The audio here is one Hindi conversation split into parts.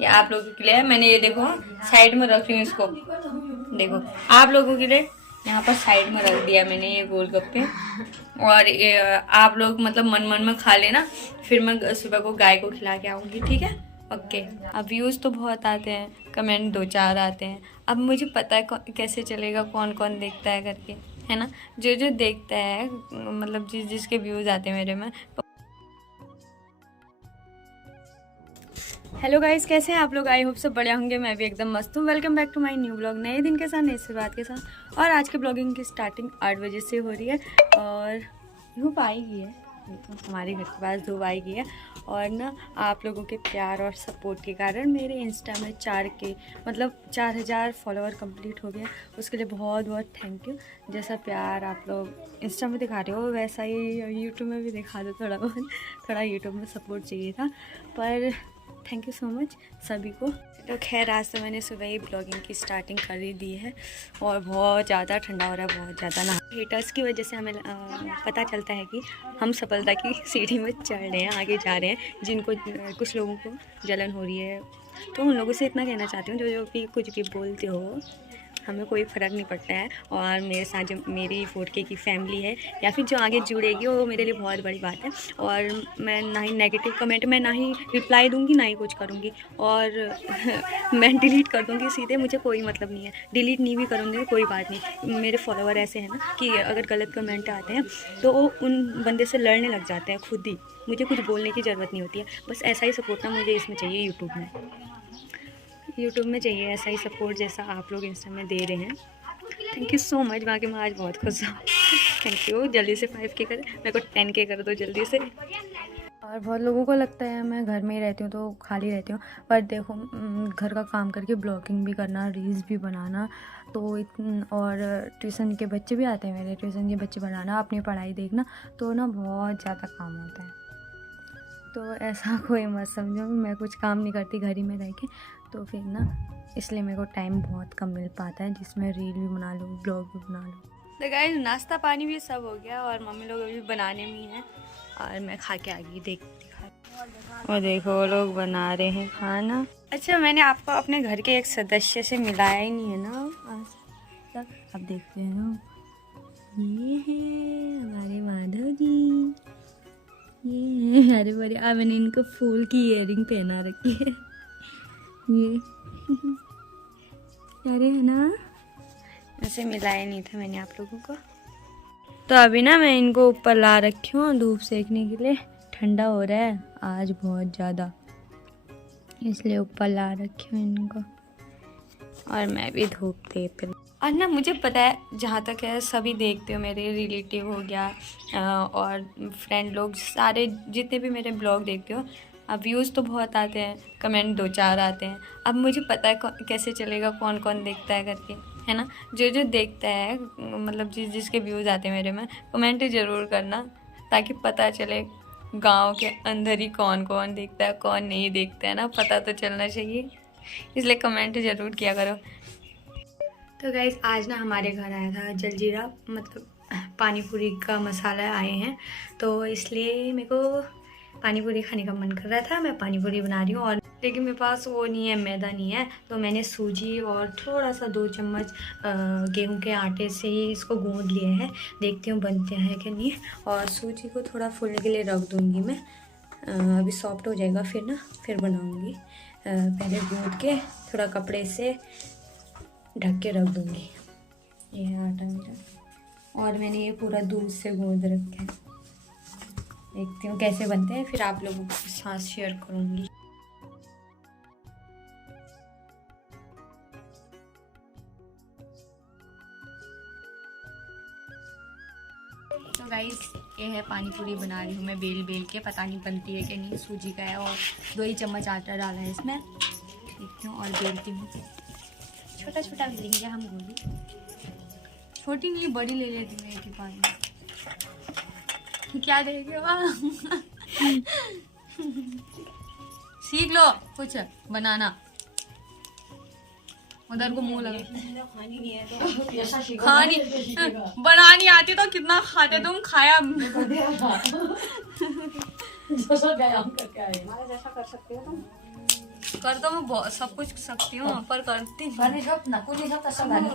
ये आप लोगों के लिए है। मैंने ये देखो साइड में रख रही हूँ इसको, देखो आप लोगों के लिए यहाँ पर साइड में रख दिया मैंने ये गोलगप्पे। और ये आप लोग मतलब मन मन में खा लेना, फिर मैं सुबह को गाय को खिला के आऊँगी, ठीक है? ओके। अब व्यूज़ तो बहुत आते हैं, कमेंट 2-4 आते हैं। अब मुझे पता है कैसे चलेगा कौन कौन देखता है करके, है ना? जो जो देखता है मतलब जिसके व्यूज़ आते हैं मेरे में। हेलो गाइस, कैसे हैं आप लोग? आई होप सब बढ़िया होंगे। मैं भी एकदम मस्त हूँ। Welcome back to my new blog, नए दिन के साथ नई शुरुआत के साथ। और आज के ब्लॉगिंग की स्टार्टिंग 8 बजे से हो रही है और धूप आएगी है, हमारे घर के पास धूप आएगी है। और ना आप लोगों के प्यार और सपोर्ट के कारण मेरे इंस्टा में 4,000 फॉलोअर कंप्लीट हो गए। उसके लिए बहुत बहुत थैंक यू। जैसा प्यार आप लोग इंस्टा में दिखा रहे हो वैसा ही यूट्यूब में भी दिखा दो थोड़ा बहुत। थोड़ा यूट्यूब में सपोर्ट चाहिए था, पर थैंक यू सो मच सभी को। तो खैर आज तो मैंने सुबह ही ब्लॉगिंग की स्टार्टिंग कर ही दी है और बहुत ज़्यादा ठंडा हो रहा है, बहुत ज़्यादा ना। हेटर्स की वजह से हमें पता चलता है कि हम सफलता की सीढ़ी में चढ़ रहे हैं, आगे जा रहे हैं। जिनको कुछ लोगों को जलन हो रही है, तो उन लोगों से इतना कहना चाहती हूँ जो भी कुछ भी बोलते हो, हमें कोई फ़र्क नहीं पड़ता है। और मेरे साथ जो मेरी 4K की फैमिली है या फिर जो आगे जुड़ेगी, वो मेरे लिए बहुत बड़ी बात है। और मैं ना ही नेगेटिव कमेंट में ना ही रिप्लाई दूंगी, ना ही कुछ करूंगी। और मैं डिलीट कर दूंगी सीधे, मुझे कोई मतलब नहीं है। डिलीट नहीं भी करूंगी कोई बात नहीं। मेरे फॉलोअर ऐसे हैं ना कि अगर गलत कमेंट आते हैं तो वो उन बंदे से लड़ने लग जाते हैं खुद ही। मुझे कुछ बोलने की ज़रूरत नहीं होती है। बस ऐसा ही सपोर्ट ना मुझे इसमें चाहिए, यूट्यूब में चाहिए ऐसा ही सपोर्ट जैसा आप लोग इंस्टा में दे रहे हैं। Thank you so much. बाकी मैं आज बहुत खुश हूँ। Thank you. जल्दी से 5K कर, मेरे को 10K कर दो जल्दी से। और बहुत लोगों को लगता है मैं घर में ही रहती हूँ तो खाली रहती हूँ, पर देखो घर का काम करके ब्लॉगिंग भी करना, रील्स भी बनाना, तो और ट्यूशन के बच्चे भी आते हैं मेरे, ट्यूशन के बच्चे बनाना, अपनी पढ़ाई देखना, तो ना बहुत ज़्यादा काम होता है। तो ऐसा कोई मत समझो मैं कुछ काम नहीं करती घर ही में रह के, तो फिर ना इसलिए मेरे को टाइम बहुत कम मिल पाता है जिसमें रील भी बना लूँ, ब्लॉग भी बना लूँ। तो गाइस नाश्ता पानी भी सब हो गया और मम्मी लोग अभी बनाने में हैं और मैं खा के आ गई। और देखो वो लोग बना रहे हैं खाना। अच्छा, मैंने आपको अपने घर के एक सदस्य से मिलाया ही नहीं है ना आज तक। अब देखते हैं, ये है हमारे माधव जी, ये हरे भरे। अब मैंने इनको फूल की इयररिंग पहना रखी है, ये अरे है ना, ऐसे मिलाया नहीं था मैंने आप लोगों को। तो अभी ना मैं इनको ऊपर ला रखी हूँ धूप सेकने के लिए। ठंडा हो रहा है आज बहुत ज़्यादा, इसलिए ऊपर ला रखी हूँ इनको। और मैं भी धूप देख रही। और ना मुझे पता है, जहाँ तक है सभी देखते हो, मेरे रिलेटिव हो गया और फ्रेंड लोग सारे जितने भी मेरे ब्लॉग देखते हो। अब व्यूज़ तो बहुत आते हैं, कमेंट 2-4 आते हैं। अब मुझे पता है कैसे चलेगा कौन कौन देखता है करके, है ना? जो जो देखता है मतलब जिसके व्यूज़ आते हैं मेरे में, कमेंट ज़रूर करना ताकि पता चले गांव के अंदर ही कौन कौन देखता है कौन नहीं देखता है ना, पता तो चलना चाहिए। इसलिए कमेंट ज़रूर किया करो। तो गाइस आज ना हमारे घर आया था जलजीरा, मतलब पानी पूरी का मसाला आए हैं, तो इसलिए मेरे को पानी पूरी खाने का मन कर रहा था। मैं पानी पूरी बना रही हूँ, और लेकिन मेरे पास वो नहीं है, मैदा नहीं है, तो मैंने सूजी और थोड़ा सा 2 चम्मच गेहूं के आटे से ही इसको गूंद लिए हैं। देखती हूँ बनते हैं कि नहीं। और सूजी को थोड़ा फूलने के लिए रख दूँगी मैं, अभी सॉफ्ट हो जाएगा फिर बनाऊँगी। पहले गूंद के थोड़ा कपड़े से ढक के रख दूँगी। ये है आटा मेरा, और मैंने ये पूरा दूध से गूंद रखा है। देखती हूँ कैसे बनते हैं, फिर आप लोगों के साथ शेयर करूँगी। तो गाइस ये है पानी पूरी बना रही हूँ मैं बेल के, पता नहीं बनती है कि नहीं। सूजी का है और 2 ही चम्मच आटा डाला है इसमें। देखती हूँ और बेलती हूँ। छोटा छोटा बेलेंगे हम गोली, छोटी नहीं बड़ी ले लेती हूँ एक ही पानी में। क्या देखे सीख लो कुछ बनाना, उधर को मुंह लगा। खानी बनानी आती तो कितना खाते तुम, खाया जैसा व्यायाम करके आए, जैसा कर सकते हो तुम। कर तो मैं सब कुछ सकती हूँ पर करती नहीं। भने सब न कुनै सब त सब हाल्नु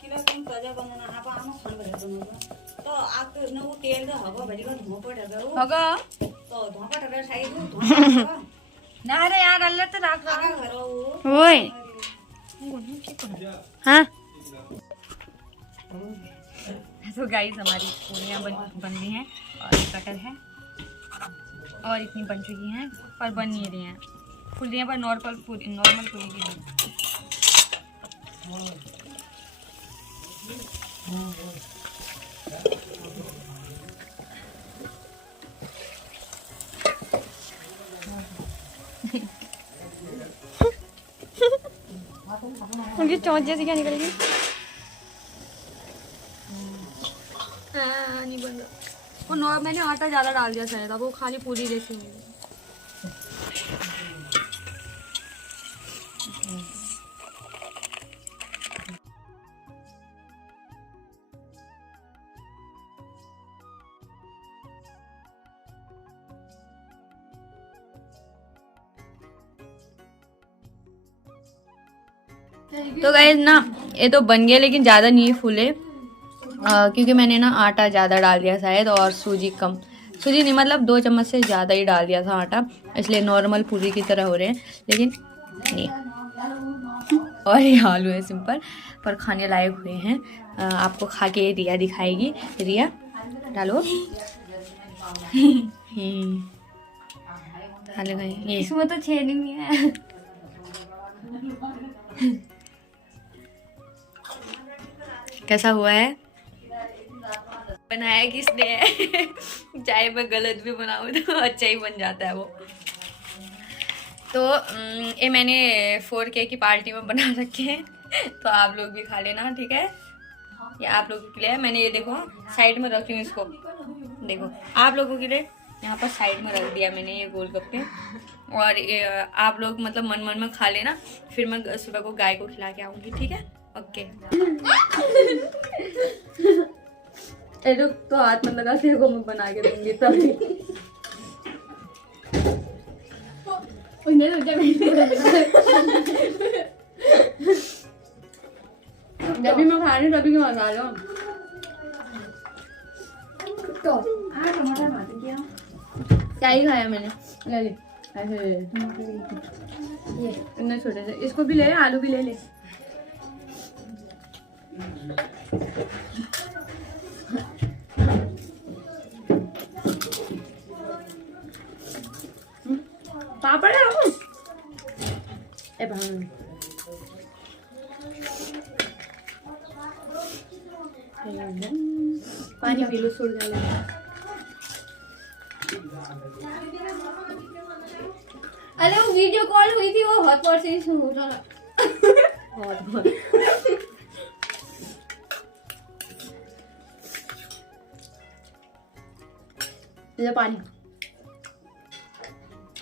किलो कम ताजा बनाउन अब आमा खड भएर बनाउँछ त आको न तेल त हगो भरिको धुँ पटेर हो होगा त धुँ पटेर खाइदु धुँ नारे यार अल्लाह तो राख आका घर हो ओए हाँ तो गाइस हमारी पूरियाँ बन रही हैं और कटर है और इतनी बन चुकी हैं पर बन नहीं रही हैं पूरियाँ पर नॉर्मल पूरी की नहीं। उनकी चोंच जैसी क्या निकलेगी? नहीं बन रहा वो मैंने आटा ज़्यादा डाल दिया शायद अब वो खाली पूरी जैसी होगी। तो गाइस ना ये तो बन गया लेकिन ज़्यादा नहीं फूले क्योंकि मैंने ना आटा ज़्यादा डाल दिया शायद और सूजी कम, सूजी नहीं मतलब 2 चम्मच से ज़्यादा ही डाल दिया था आटा, इसलिए नॉर्मल पूरी की तरह हो रहे हैं लेकिन नहीं। और ये आलू है सिंपल पर खाने लायक हुए हैं। आपको खा के रिया दिखाएगी। रिया डालो ये इसमें तो छेद नहीं है। कैसा हुआ है? बनाया किसने है? चाहे मैं गलत भी बनाऊँ तो अच्छा ही बन जाता है वो। तो ये मैंने 4K की पार्टी में बना रखे हैं तो आप लोग भी खा लेना, ठीक है? ये आप लोगों के लिए है। मैंने ये देखो साइड में रखी हूँ इसको, देखो आप लोगों के लिए यहाँ पर साइड में रख दिया मैंने ये गोलगप्पे। और ये आप लोग मतलब मन में खा लेना, फिर मैं सुबह को गाय को खिला के आऊँगी, ठीक है? ओके। रुक तो हाथ में लगा से को मैं बना के दूंगी तभी। जब भी मैं खा रही हूँ तभी क्यों बना लो तो क्या ही खाया मैंने। ले ले ऐसे ये इतने छोटे से, इसको भी ले, आलू भी ले ले। पापड़ है वो ए पानी पी लो, सूर्य जाएगा। अरे वो वीडियो कॉल हुई थी वो हॉटस्पॉट से ही हो रहा बहुत ले पानी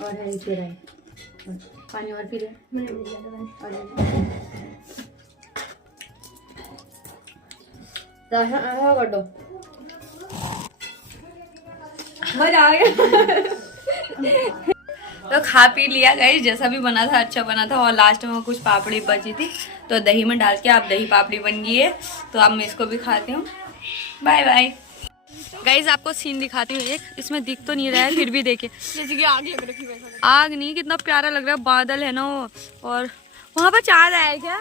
और है तेरा है पानी और पी ले। राशन कर दो, मजा आ गया। तो खा पी लिया गाइस, जैसा भी बना था अच्छा बना था। और लास्ट में कुछ पापड़ी बची थी तो दही में डाल के आप दही पापड़ी बन गई है, तो अब मैं इसको भी खाती हूँ। Bye bye guys. आपको सीन दिखाती हूँ एक, इसमें दिख तो नहीं रहा है फिर भी देखे जैसे कि आग लग रखी है। आग नहीं, कितना प्यारा लग रहा है, बादल है ना वो, और वहाँ पर चाह रहा है क्या?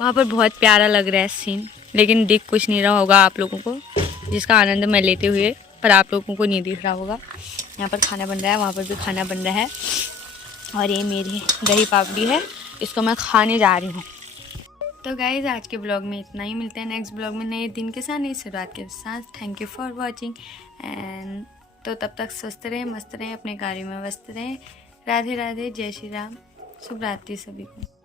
वहाँ पर बहुत प्यारा लग रहा है सीन, लेकिन दिख कुछ नहीं रहा होगा आप लोगों को, जिसका आनंद मैं लेते हुए, पर आप लोगों को नहीं दिख रहा होगा। यहाँ पर खाना बन रहा है, वहाँ पर भी खाना बन रहा है। और ये मेरी दही पापड़ी है, इसको मैं खाने जा रही हूँ। तो गाइज आज के ब्लॉग में इतना ही, मिलते हैं नेक्स्ट ब्लॉग में नए दिन के साथ, नई शुरुआत के साथ। Thank you for watching and तो तब तक स्वस्थ रहें, मस्त रहें, अपने कार्य में व्यस्त रहें। राधे राधे, जय श्री राम, शुभ रात्रि सभी को।